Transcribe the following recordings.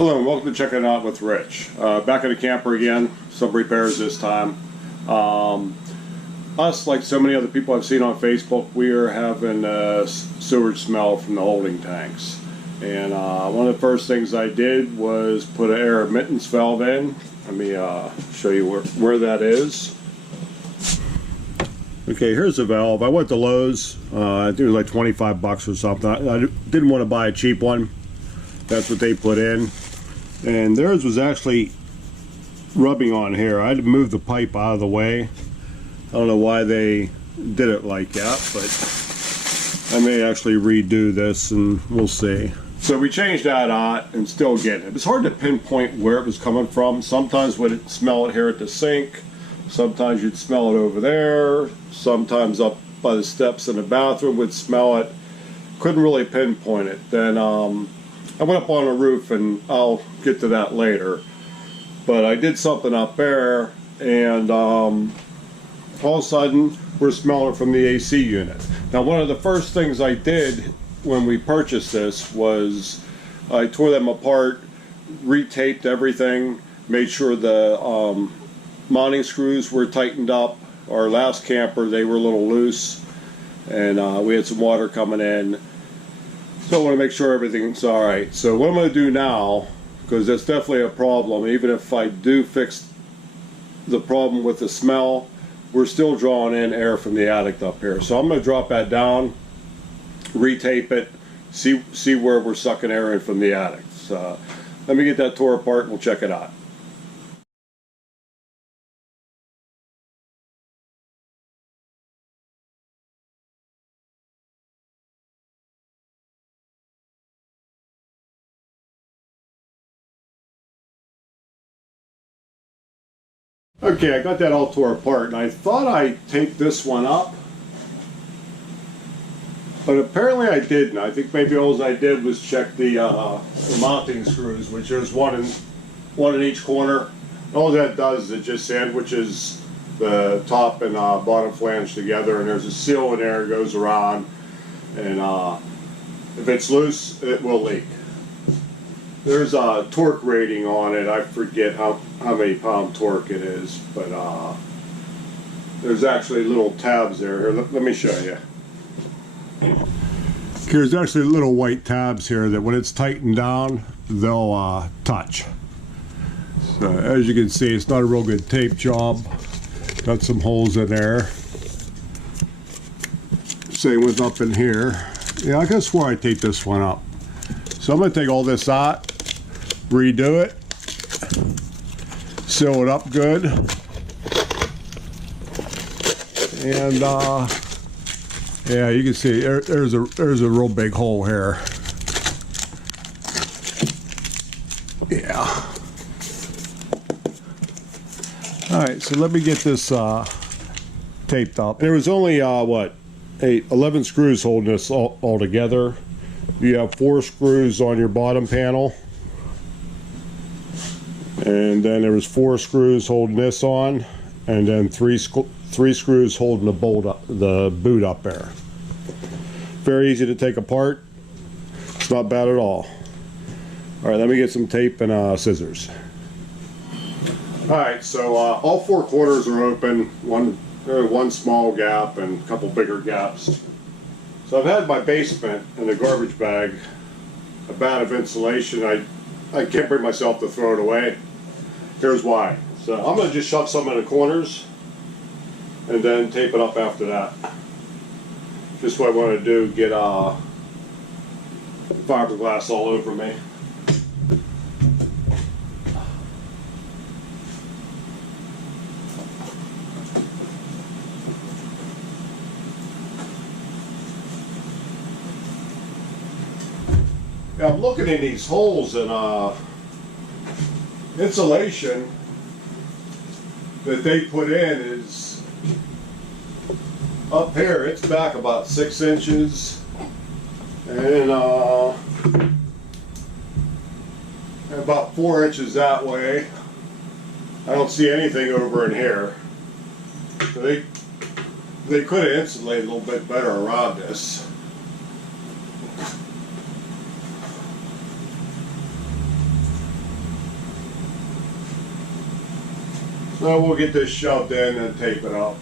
Hello and welcome to Check It Out with Rich. Back at the camper again, some repairs this time. Us, like so many other people I've seen on Facebook, we are having a sewage smell from the holding tanks. And one of the first things I did was put an air admittance valve in. Let me show you where that is. Okay, here's the valve. I went to Lowe's. I think it was like 25 bucks or something. I didn't want to buy a cheap one. That's what they put in. And theirs was actually rubbing on here. I had to move the pipe out of the way. I don't know why they did it like that, but I may actually redo this and we'll see. So we changed that out and still getting it. It's hard to pinpoint where it was coming from. Sometimes we'd smell it here at the sink. Sometimes you'd smell it over there. Sometimes up by the steps in the bathroom would smell it. Couldn't really pinpoint it. Then I went up on the roof, and I'll get to that later. But I did something up there, and all of a sudden, we're smelling from the AC unit. Now, one of the first things I did when we purchased this was I tore them apart, retaped everything, made sure the mounting screws were tightened up. Our last camper, they were a little loose, and we had some water coming in. So I want to make sure everything's alright. So what I'm going to do now, because that's definitely a problem, even if I do fix the problem with the smell, we're still drawing in air from the attic up here. So I'm going to drop that down, retape it, see where we're sucking air in from the attic. So let me get that tore apart and we'll check it out. Okay, I got that all tore apart, and I thought I taped this one up, but apparently I didn't. I think maybe all I did was check the mounting screws, which there's one in each corner. All that does is it just sandwiches the top and bottom flange together, and there's a seal in there that goes around, and if it's loose, it will leak. There's a torque rating on it. I forget how many pound torque it is, but there's actually little tabs there. Here, let me show you. There's actually little white tabs here that when it's tightened down, they'll touch. So as you can see, it's not a real good tape job. Got some holes in there. Same with up in here. Yeah, I guess where I taped this one up. So I'm going to take all this out, redo it, seal it up good, and yeah, you can see there's a real big hole here. Yeah. All right, so let me get this taped up. There was only what, 11 screws holding this all together. You have 4 screws on your bottom panel, and then there was 4 screws holding this on, and then 3 screws holding the boot up there. Very easy to take apart. It's not bad at all. All right, let me get some tape and scissors. All right, so all 4 corners are open. One small gap and a couple bigger gaps. So I've had my basement in a garbage bag, a bag of insulation. I can't bring myself to throw it away. Here's why. So I'm going to just shove some in the corners and then tape it up after that. Just what I want to do, get fiberglass all over me. I'm looking in these holes in insulation that they put in is up here. It's back about 6 inches, and about 4 inches that way. I don't see anything over in here. So they could have insulated a little bit better around this. Now we'll get this shoved in and tape it up.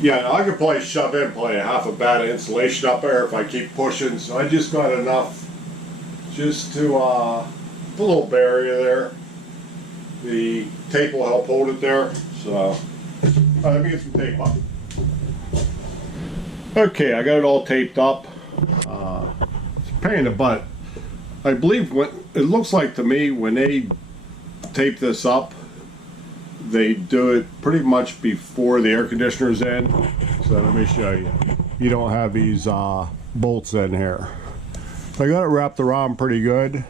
Yeah, I could probably shove in probably half a bat of insulation up there if I keep pushing. So I just got enough just to the little barrier there. The tape will help hold it there. So all right, let me get some tape up. Okay, I got it all taped up. It's a pain in the butt. I believe what it looks like to me when they tape this up, they do it pretty much before the air conditioner's in. So let me show you. You don't have these bolts in here. So I got it wrapped around pretty good.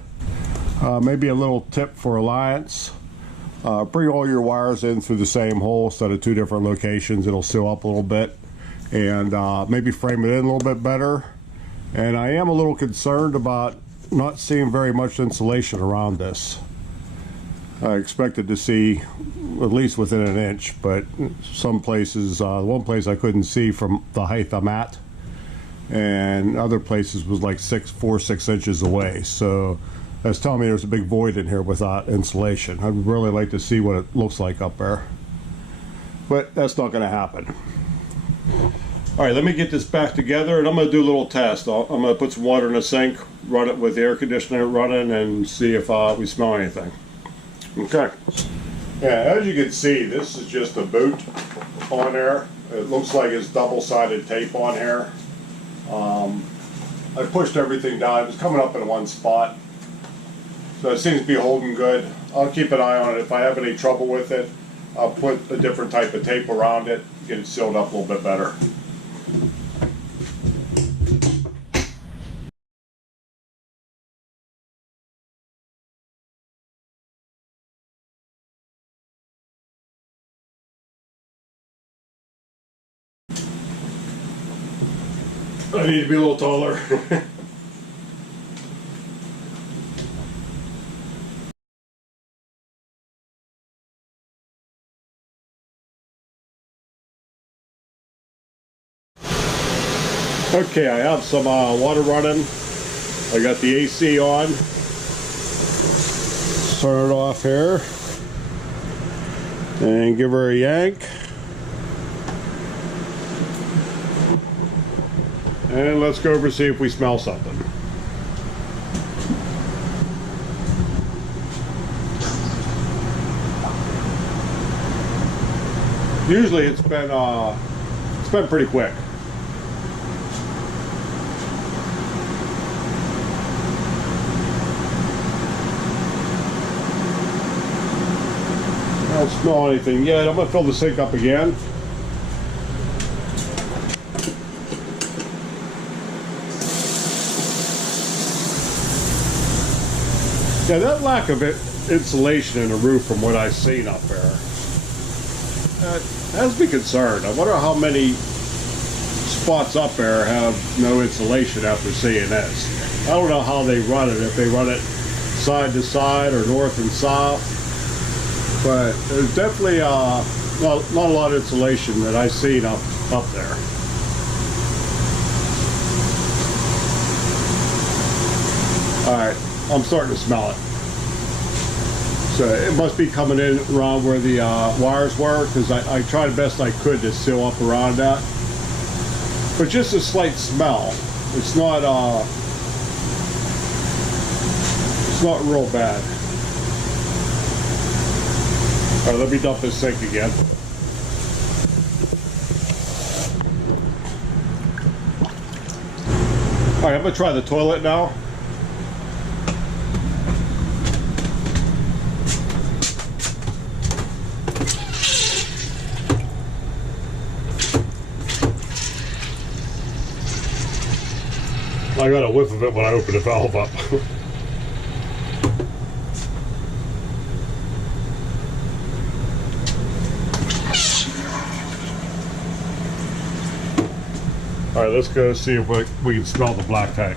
Maybe a little tip for Alliance. Bring all your wires in through the same hole instead of two different locations. It'll seal up a little bit. And maybe frame it in a little bit better. And I am a little concerned about not seeing very much insulation around this. I expected to see at least within an inch, but some places, one place I couldn't see from the height I'm at, and other places was like 4-6 inches away. So that's telling me there's a big void in here without insulation. I'd really like to see what it looks like up there, but that's not going to happen. All right, let me get this back together, and I'm going to do a little test. I'm going to put some water in the sink, run it with the air conditioner running, and see if we smell anything. Okay. Yeah, as you can see, this is just a boot on there. It looks like it's double-sided tape on here. I pushed everything down. It was coming up in one spot. So it seems to be holding good. I'll keep an eye on it. If I have any trouble with it, I'll put a different type of tape around it, get it sealed up a little bit better. I need to be a little taller. Okay, I have some water running. I got the AC on. Turn it off here. And give her a yank. And let's go over and see if we smell something. Usually it's been pretty quick. I don't smell anything yet. I'm gonna fill the sink up again. Yeah, that lack of insulation in the roof from what I've seen up there has me concerned. I wonder how many spots up there have no insulation after seeing this. I don't know how they run it, if they run it side to side or north and south, but there's definitely not a lot of insulation that I've seen up there. Alright, I'm starting to smell it. So it must be coming in around where the wires were, because I tried the best I could to seal up around that. But just a slight smell. It's not real bad. Alright, let me dump this sink again. Alright, I'm going to try the toilet now. I got a whiff of it when I opened the valve up. All right, let's go see if we can smell the black tank.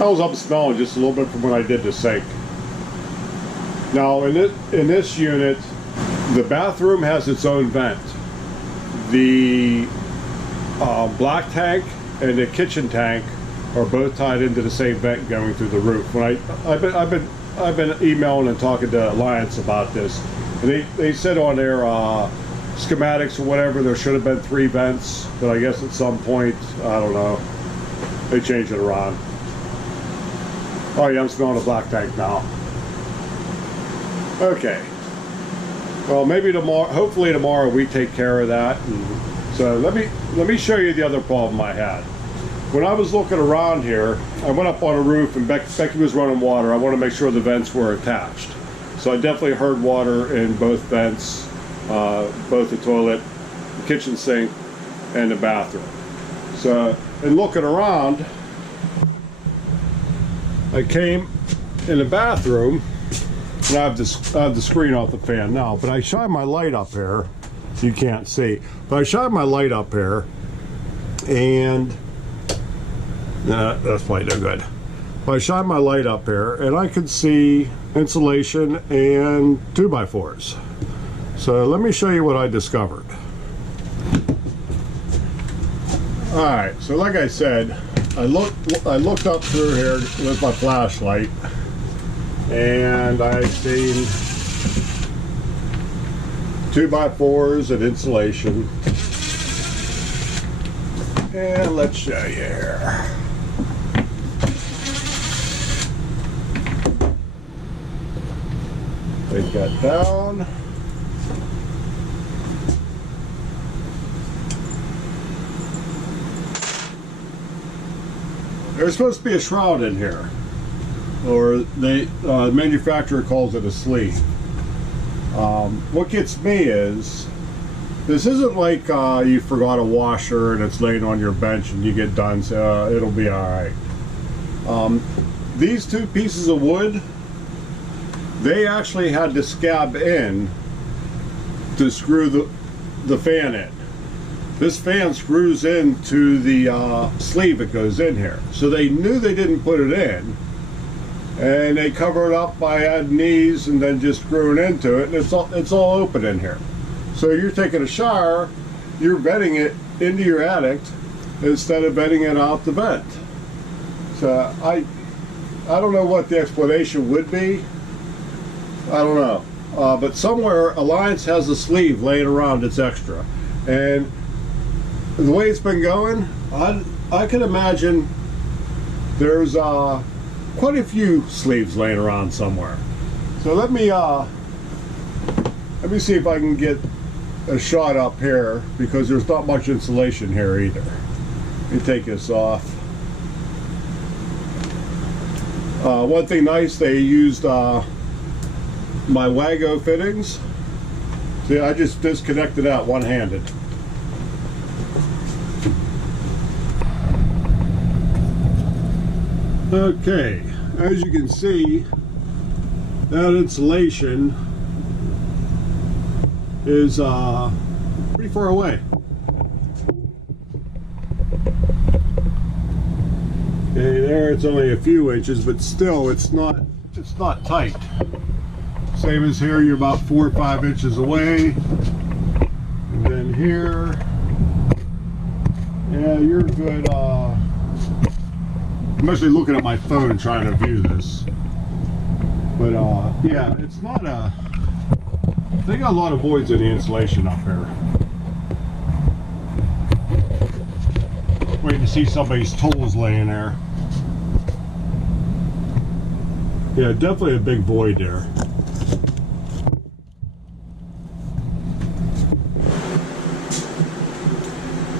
smells I'm smelling just a little bit from when I did the sink. Now in this unit, the bathroom has its own vent. The black tank and the kitchen tank are both tied into the same vent going through the roof. When I've been emailing and talking to Alliance about this, and they said on their schematics or whatever there should have been 3 vents, but I guess at some point, I don't know, they changed it around. Oh yeah, I'm smelling a black tank now. Okay. Well, maybe tomorrow, hopefully tomorrow we take care of that. And so let me show you the other problem I had. When I was looking around here, I went up on a roof and Becky was running water. I want to make sure the vents were attached. So I definitely heard water in both vents, both the toilet, the kitchen sink, and the bathroom. So in looking around, I came in the bathroom, and I have the screen off the fan now, but I shine my light up here. You can't see, but I shine my light up here, and that's probably no good. But I shine my light up here, and I could see insulation and 2x4s. So let me show you what I discovered. All right, so like I said, I looked up through here with my flashlight, and I seen 2x4s and insulation. And let's show you here. Take that down. There's supposed to be a shroud in here, or the manufacturer calls it a sleeve. What gets me is, this isn't like you forgot a washer and it's laying on your bench and you get done, so it'll be alright. These 2 pieces of wood, they actually had to scab in to screw the fan in. This fan screws into the sleeve that goes in here. So they knew they didn't put it in, and they cover it up by adding these and then just screwing into it, and it's all open in here. So you're taking a shower, you're venting it into your attic instead of venting it out the vent. So I don't know what the explanation would be. I don't know. But somewhere Alliance has a sleeve laying around that's extra. And the way it's been going, I can imagine there's quite a few sleeves laying around somewhere. So let me see if I can get a shot up here, because there's not much insulation here either. Let me take this off. One thing nice, they used my Wago fittings. See, I just disconnected that one-handed. Okay, as you can see, that insulation is pretty far away. Okay, there it's only a few inches, but still it's not tight. Same as here, you're about 4 or 5 inches away. And then here, yeah, you're good. I'm actually looking at my phone trying to view this. But yeah, it's not a... They got a lot of voids in the insulation up here. Waiting to see somebody's tools laying there. Yeah, definitely a big void there.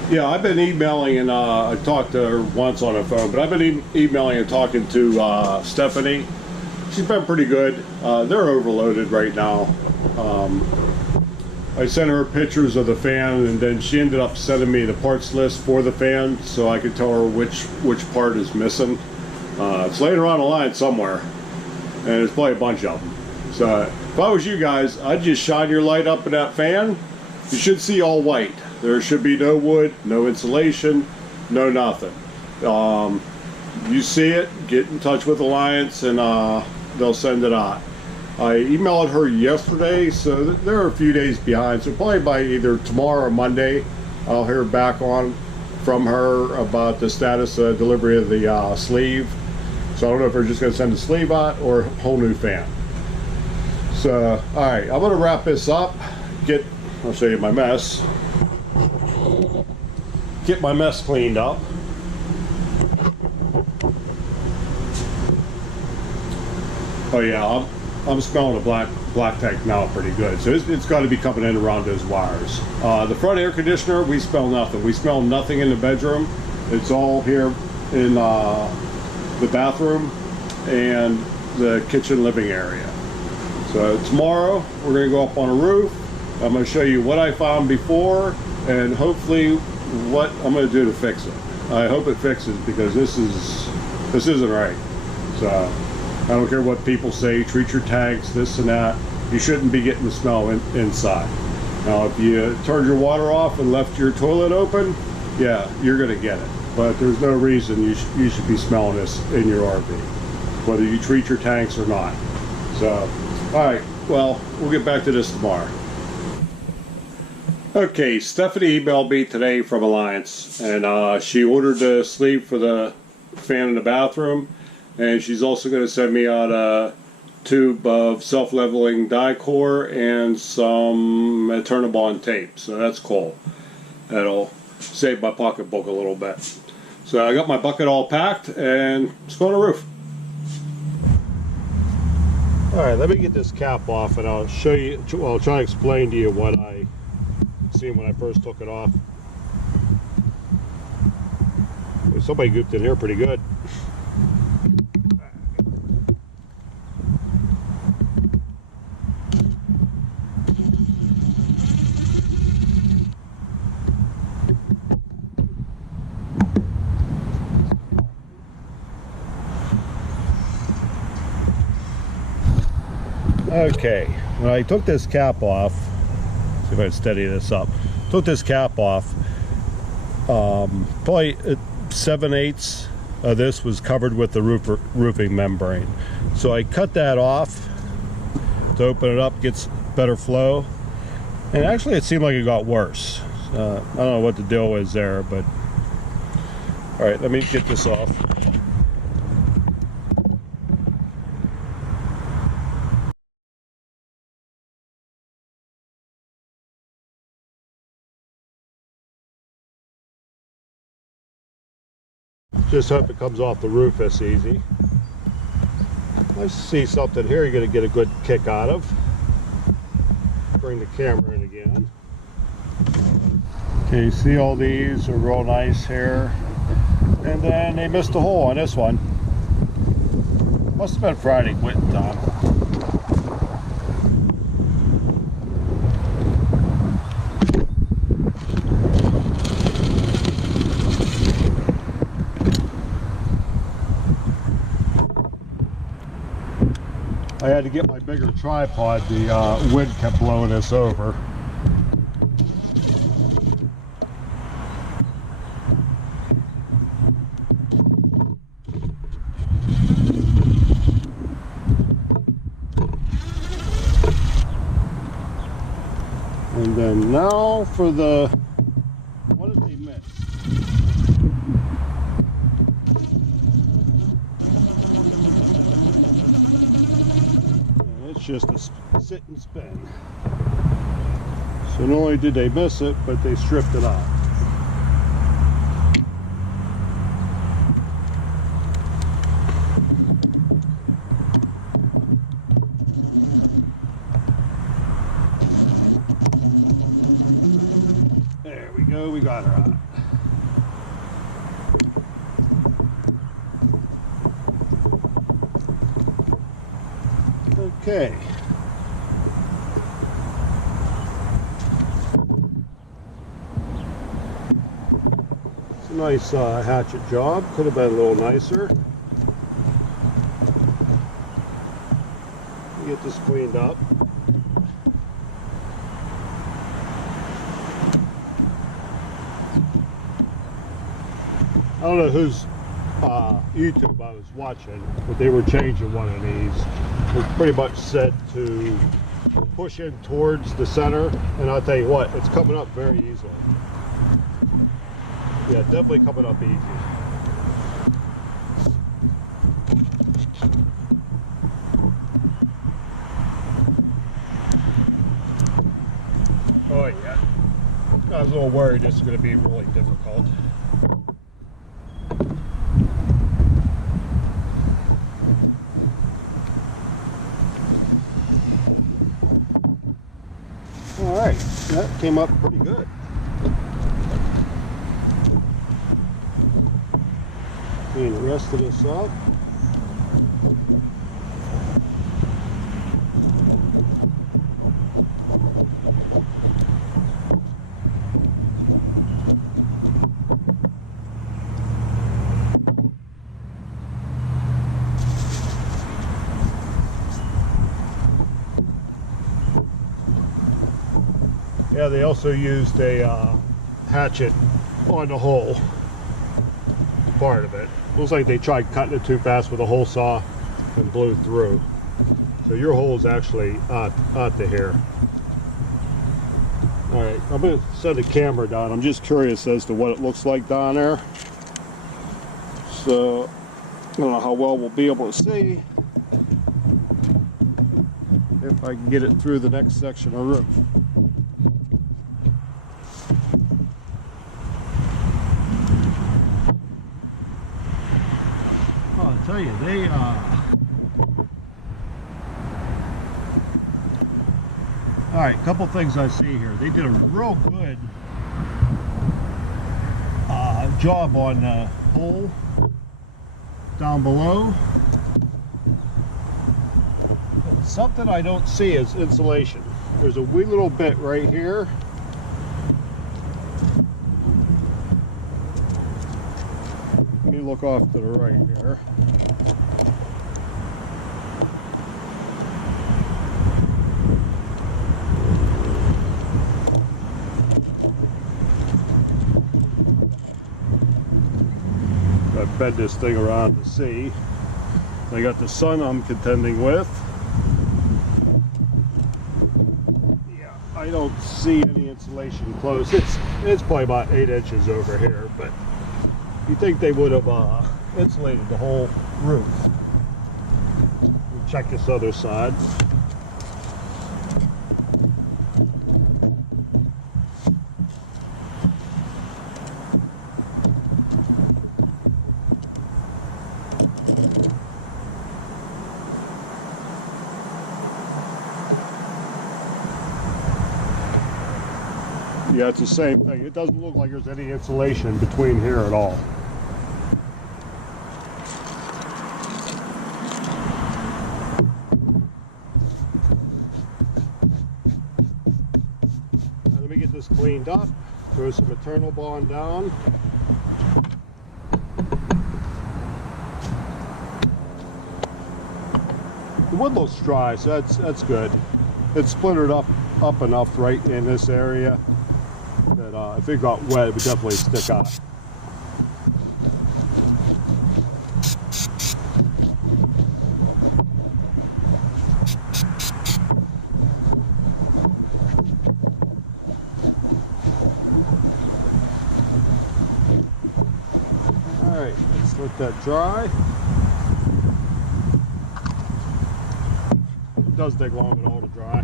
Yeah, I've been emailing, and I talked to her once on the phone, but I've been emailing and talking to Stephanie. She's been pretty good. They're overloaded right now. I sent her pictures of the fan, and then she ended up sending me the parts list for the fan, so I could tell her which part is missing. It's laying around the line somewhere, and there's probably a bunch of them. So if I was you guys, I'd just shine your light up in that fan. You should see all white. There should be no wood, no insulation, no nothing. you see it, get in touch with Alliance and they'll send it out. I emailed her yesterday, so they're a few days behind. So probably by either tomorrow or Monday, I'll hear back from her about the status of delivery of the sleeve. So I don't know if they're just going to send the sleeve out or a whole new fan. So, all right, I'm going to wrap this up. I'll show you my mess. Get my mess cleaned up. Oh yeah, I'm smelling the black tank now pretty good. So it's got to be coming in around those wires. The front air conditioner, we smell nothing. We smell nothing in the bedroom. It's all here in the bathroom and the kitchen living area. So tomorrow we're going to go up on a roof. I'm going to show you what I found before and hopefully what I'm going to do to fix it. I hope it fixes, because this isn't right. So I don't care what people say, treat your tanks, this and that. You shouldn't be getting the smell inside. Now, if you turned your water off and left your toilet open, yeah, you're going to get it. But there's no reason you should be smelling this in your RV, whether you treat your tanks or not. So, all right, well, we'll get back to this tomorrow. Okay, Stephanie emailed me today from Alliance, and she ordered the sleeve for the fan in the bathroom. And she's also going to send me out a tube of self-leveling die core and some Eternabond tape. So that's cool. That'll save my pocketbook a little bit. So I got my bucket all packed and let's go on the roof. Alright, let me get this cap off and I'll show you, well, I'll try to explain to you what I seen when I first took it off. Somebody gooped in here pretty good. Okay, when I took this cap off, see if I can steady this up. Took this cap off, probably 7/8 of this was covered with the roofing membrane. So I cut that off to open it up, gets better flow. And actually it seemed like it got worse. I don't know what the deal is there, but all right, let me get this off. Just hope it comes off the roof this easy. I see something here you're going to get a good kick out of. Bring the camera in again. Okay, you see all these are real nice here. And then they missed a hole on this one. Must have been Friday quitting time. I had to get my bigger tripod. The wind kept blowing this over. And then now for the, what did they miss? It's just a sit and spin. So not only did they miss it, but they stripped it off. There we go, we got her out. Okay. It's a nice hatchet job. Could have been a little nicer. Get this cleaned up. I don't know whose YouTube I was watching, but they were changing one of these. It pretty much said to push in towards the center, and I'll tell you what, it's coming up very easily. Yeah, definitely coming up easy. Oh yeah, I was a little worried this is going to be really difficult. Alright, that came up pretty good. Clean the rest of this up. Yeah, they also used a hatchet on the hole, part of it. Looks like they tried cutting it too fast with a hole saw and blew through. So your hole is actually out to here. Alright, I'm going to set the camera down. I'm just curious as to what it looks like down there. So, I don't know how well we'll be able to see. If I can get it through the next section of roof. I'll tell you, they alright, a couple things I see here. They did a real good job on the hole down below. But something I don't see is insulation. There's a wee little bit right here. Let me look off to the right here. I bend this thing around to see. I got the sun I'm contending with. Yeah, I don't see any insulation close. It's probably about 8 inches over here, but you think they would have insulated the whole roof. We'll check this other side. Yeah, it's the same thing. It doesn't look like there's any insulation between here at all. Now, let me get this cleaned up. Throw some maternal bond down. The wood looks dry, so that's good. It's splintered up enough right in this area that if it got wet, it would definitely stick out. Alright, let's let that dry. It does take long at all to dry.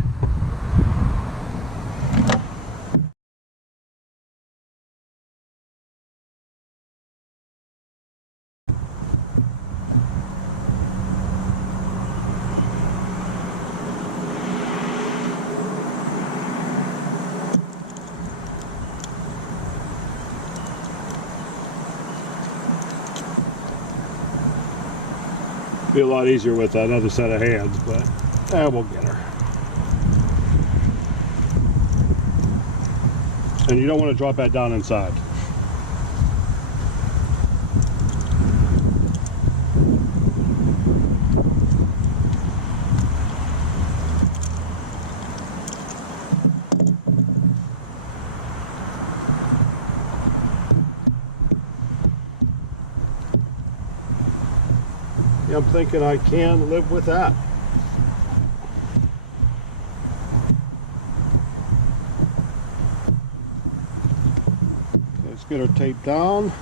Be a lot easier with another set of hands, but we'll get her. And you don't want to drop that down inside. I'm thinking I can live with that. Let's get her taped down.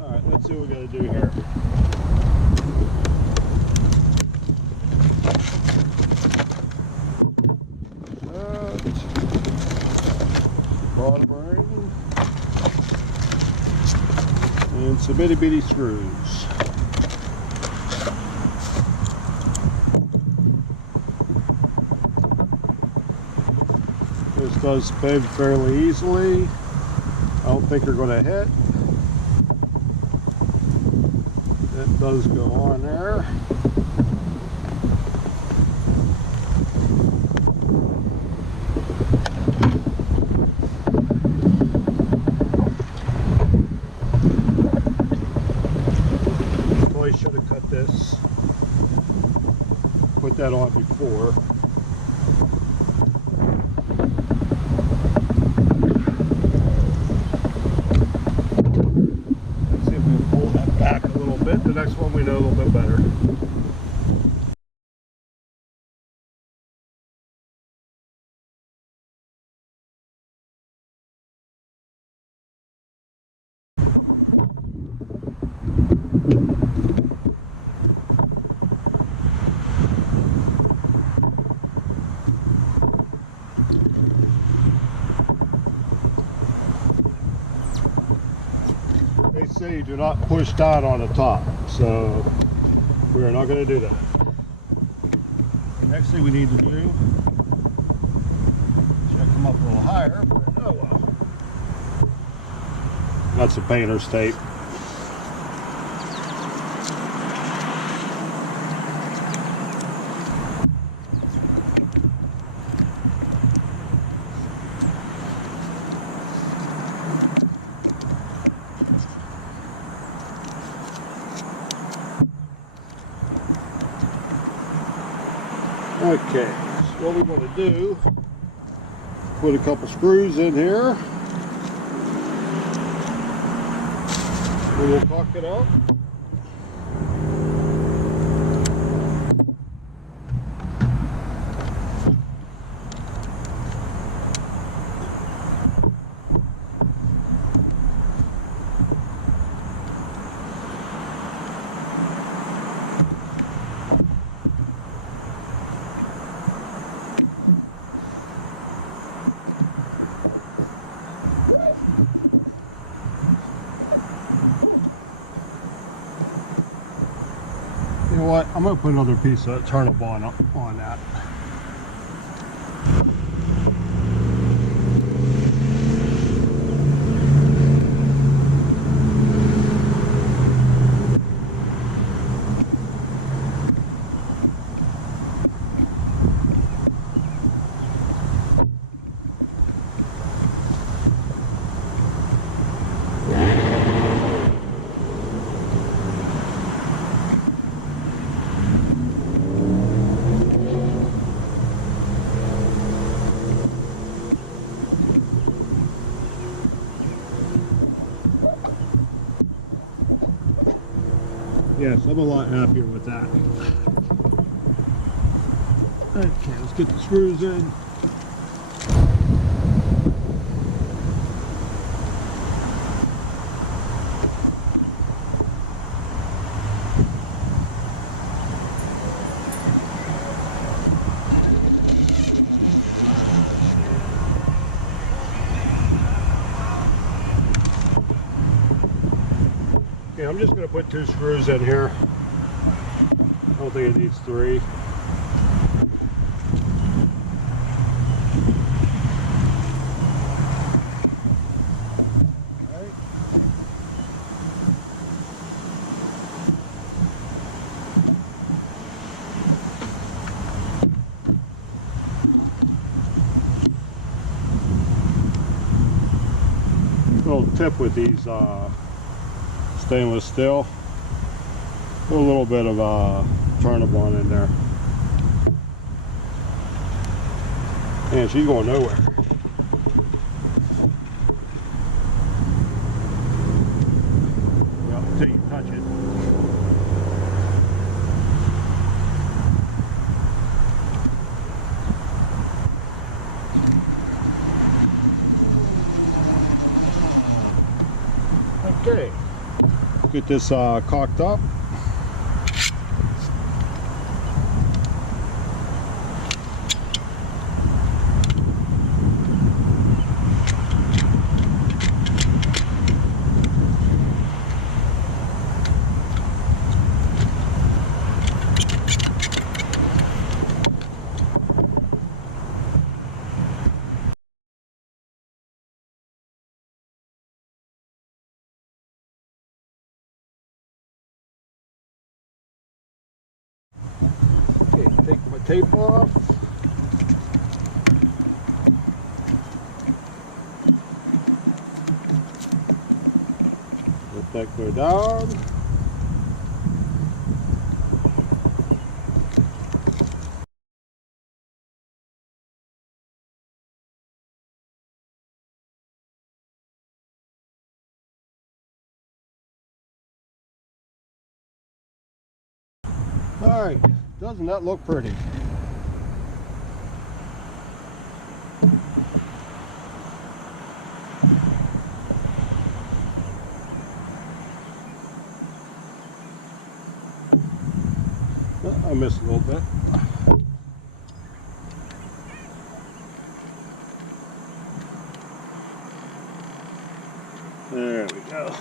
Alright, let's see what we gotta do here. Bottom ring and some itty bitty screws. This does spin fairly easily. I don't think they're going to hit. It does go on there. Probably should have cut this, put that on before. The next one we know a little bit better. They say do not push down on the top, so we are not going to do that. Next thing we need to do, check them up a little higher, but oh well. Got some painter's tape. Okay, so what we want to do, put a couple screws in here, and we'll caulk it up. You know what? I'm going to put another piece of turnip on that. Yes, I'm a lot happier with that. Okay, let's get the screws in. Okay, I'm just going to put 2 screws in here. I don't think it needs 3. Little tip with these stainless steel, put a little bit of turnip on in there. And she's going nowhere. Well, until you touch it. Okay, get this caulked up. Okay, take my tape off. Let that go down. All right, doesn't that look pretty? I missed a little bit. There we go.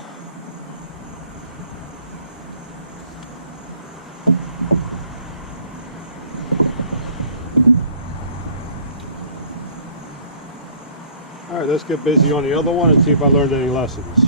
All right, let's get busy on the other one and see if I learned any lessons.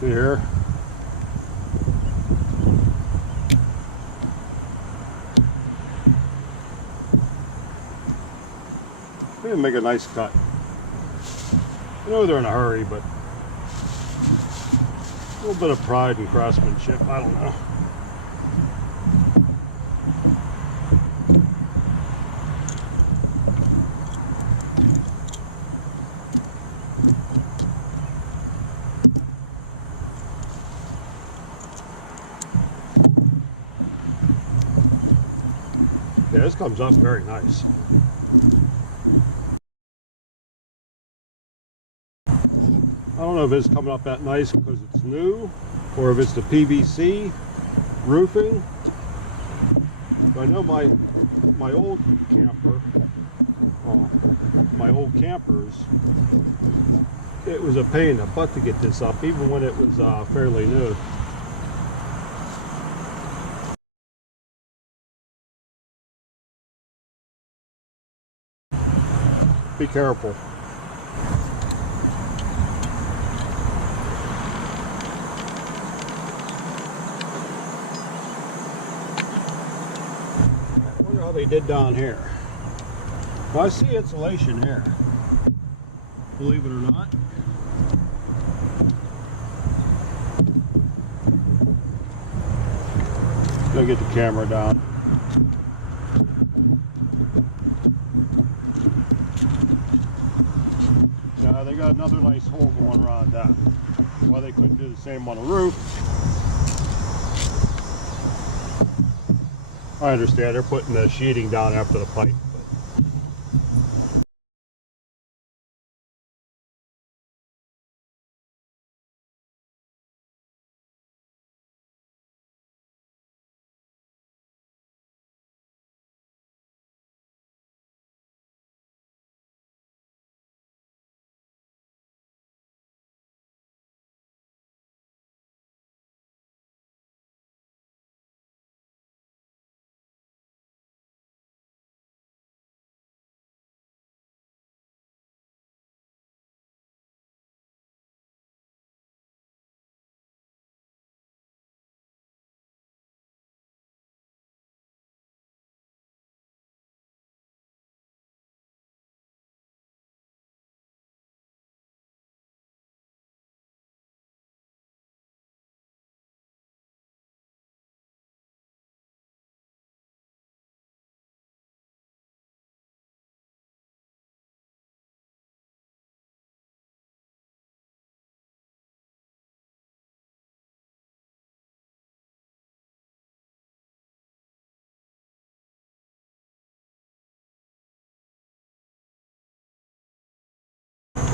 See here. They make a nice cut. I know they're in a hurry, but a little bit of pride and craftsmanship. I don't know. Yeah, this comes up very nice. I don't know if it's coming up that nice because it's new or if it's the PVC roofing. But I know my old camper, my old campers, it was a pain in the butt to get this up, even when it was fairly new. Be careful. I wonder how they did down here. Well, I see insulation here, believe it or not. Gonna get the camera down. Now they got another nice hole going around that. Why they couldn't do the same on the roof, I understand. They're putting the sheeting down after the pipe.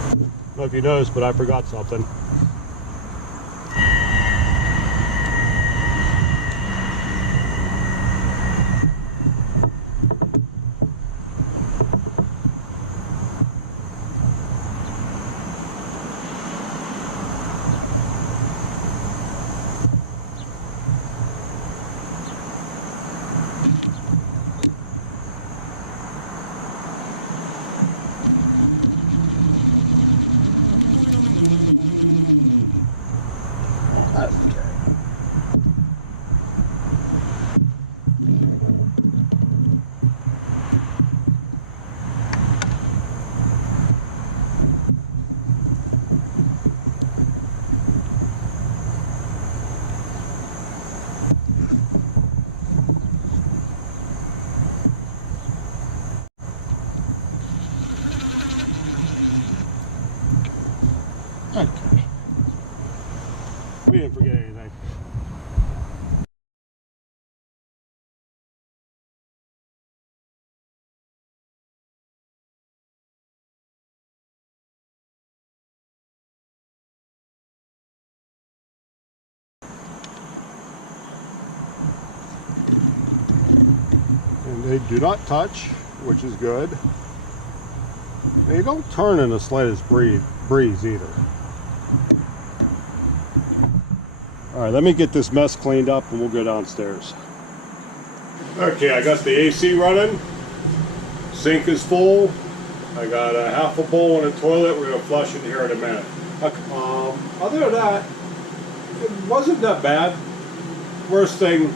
I don't know if you noticed, but I forgot something. Okay. We didn't forget anything. And they do not touch, which is good. They don't turn in the slightest breeze either. Alright, let me get this mess cleaned up and we'll go downstairs. Okay, I got the AC running. Sink is full. I got a half a bowl and a toilet. We're going to flush in here in a minute. Other than that, it wasn't that bad. Worst thing,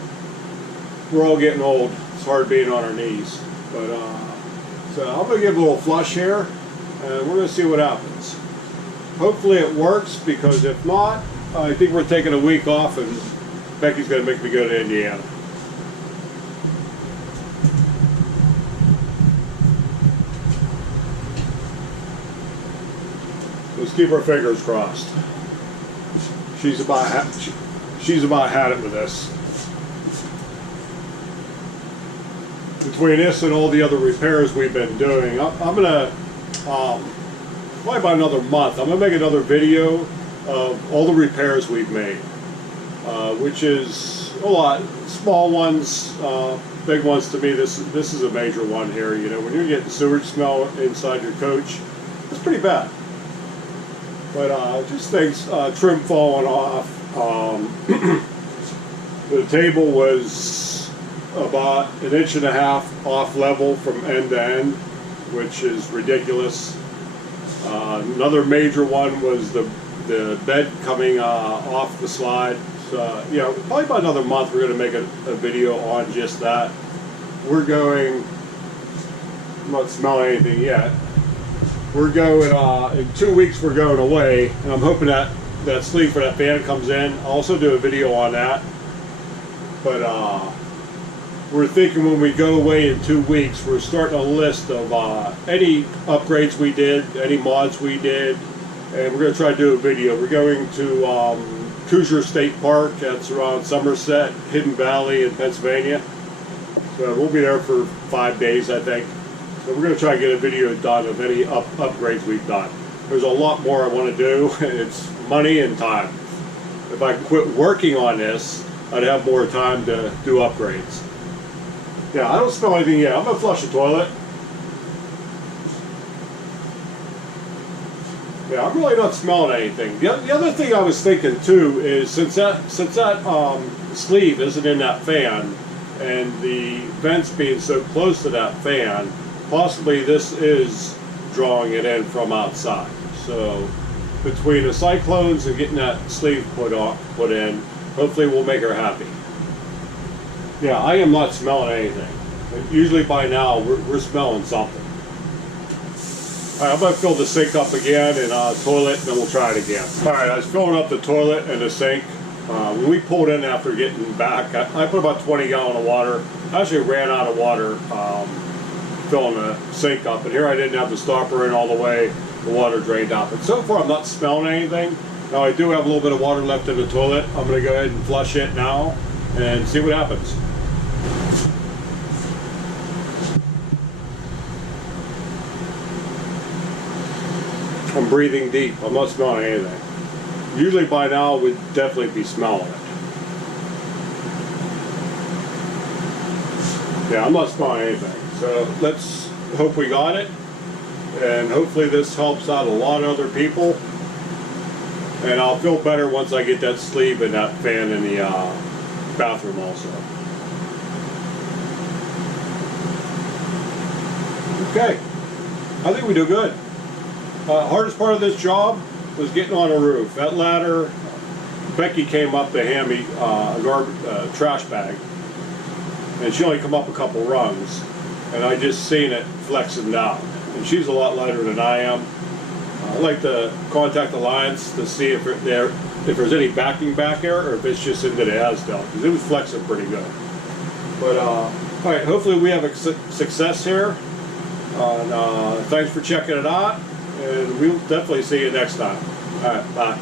we're all getting old. It's hard being on our knees. But so I'm going to give a little flush here and we're going to see what happens. Hopefully it works, because if not, I think we're taking a week off and Becky's going to make me go to Indiana. Let's keep our fingers crossed. She's about had it with this. Between this and all the other repairs we've been doing, I'm gonna probably about another month. I'm gonna make another video of all the repairs we've made, which is a lot. Small ones, big ones. To me, this is a major one here. You know, when you're getting sewage smell inside your coach, it's pretty bad. But just things, trim falling off. The table was about 1.5 inches off level from end to end, which is ridiculous. Another major one was the bed coming off the slide. So, you know, probably about another month we're going to make a video on just that. We're going I'm not smelling anything yet. We're going, in 2 weeks we're going away, and I'm hoping that that sleeve for that fan comes in. I'll also do a video on that. But we're thinking when we go away in 2 weeks, we're starting a list of any upgrades we did, any mods we did, and we're going to try to do a video. We're going to Hoosier State Park. That's around Somerset, Hidden Valley in Pennsylvania. So we'll be there for 5 days, I think. So we're going to try to get a video done of any upgrades we've done. There's a lot more I want to do. It's money and time. If I quit working on this, I'd have more time to do upgrades. Yeah, I don't smell anything yet. I'm going to flush the toilet. Yeah, I'm really not smelling anything. The other thing I was thinking too is since that sleeve isn't in that fan, and the vents being so close to that fan, possibly this is drawing it in from outside. So between the cyclones and getting that sleeve put in, hopefully we'll make her happy. Yeah, I am not smelling anything. Usually by now we're smelling something. Alright, I'm going to fill the sink up again and toilet, and then we'll try it again. Alright, I was filling up the toilet and the sink. When we pulled in after getting back, I put about 20 gallons of water. I actually ran out of water filling the sink up, and here I didn't have the stopper in all the way. The water drained out. But so far I'm not smelling anything. Now I do have a little bit of water left in the toilet. I'm going to go ahead and flush it now and see what happens. I'm breathing deep. I'm not smelling anything. Usually by now we'd definitely be smelling it. Yeah, I'm not smelling anything. So let's hope we got it. And hopefully this helps out a lot of other people. And I'll feel better once I get that sleeve and that fan in the bathroom also. Okay, I think we do good. Hardest part of this job was getting on a roof. That ladder, Becky came up to hand me a trash bag, and she only come up a couple rungs, and I just seen it flexing down. And she's a lot lighter than I am. I like to contact Alliance to see if there's any backing back there, or if it's just into the as-built, because it was flexing pretty good. But all right, hopefully we have a success here. Thanks for checking it out, and we'll definitely see you next time. All right, bye.